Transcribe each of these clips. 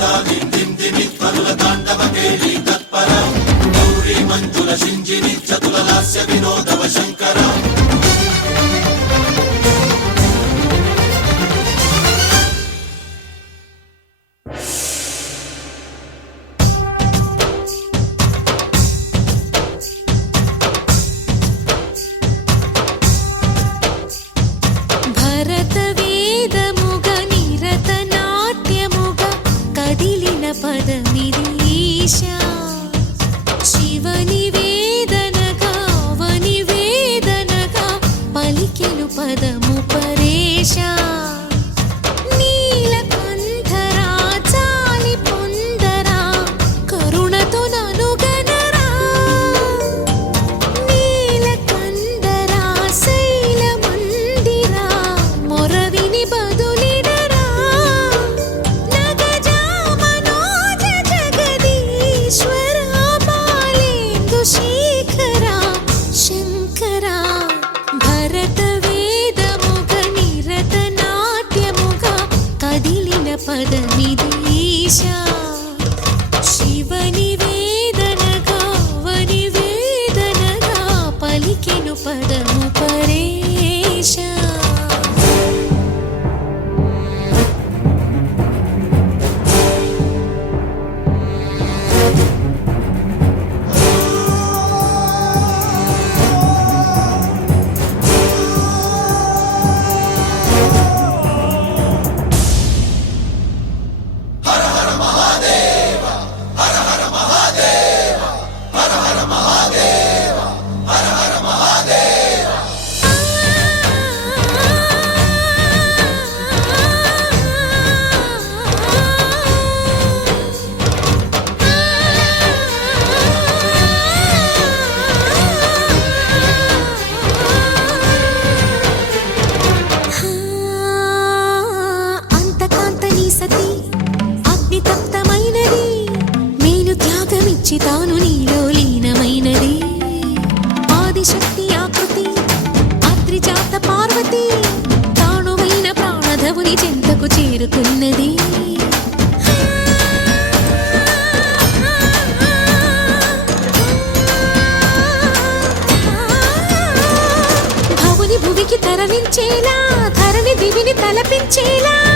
భరతవేదముగ ശാ പദമിതീശ ശിവനി భువికి తరలించేలా ధరణి దివిని తలపించేలా.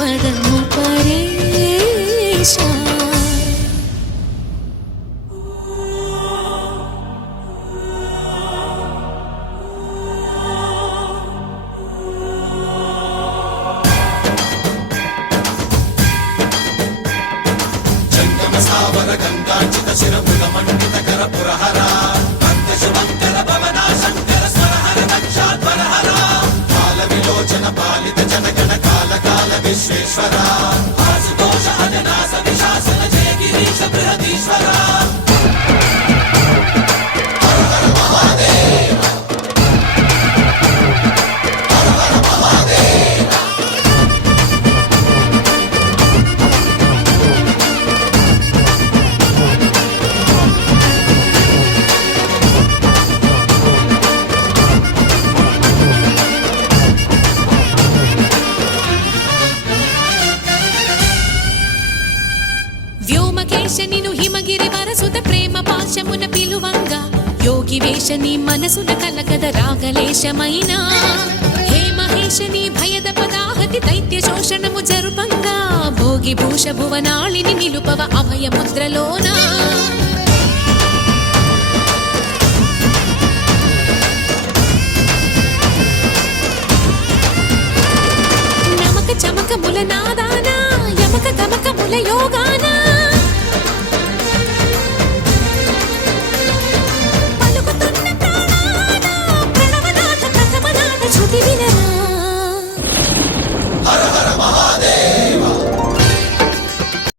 పదము పరేశా Ishvara వ్యోమకేశ నిను హిమగిరి వరసుత ప్రేమ పాశమున పిలువంగా. యోగి వేష నీ మనసున కలకద రాగలేశమైనా. హే మహేష నీ భయద పదాహతి దైత్య శోషణము జరుపంగా. భోగి భూష భువనాళిని నిలుపవ అభయ ముద్రలోనా. నమక చమక ముల నాదానా యమక గమక ముల యోగానా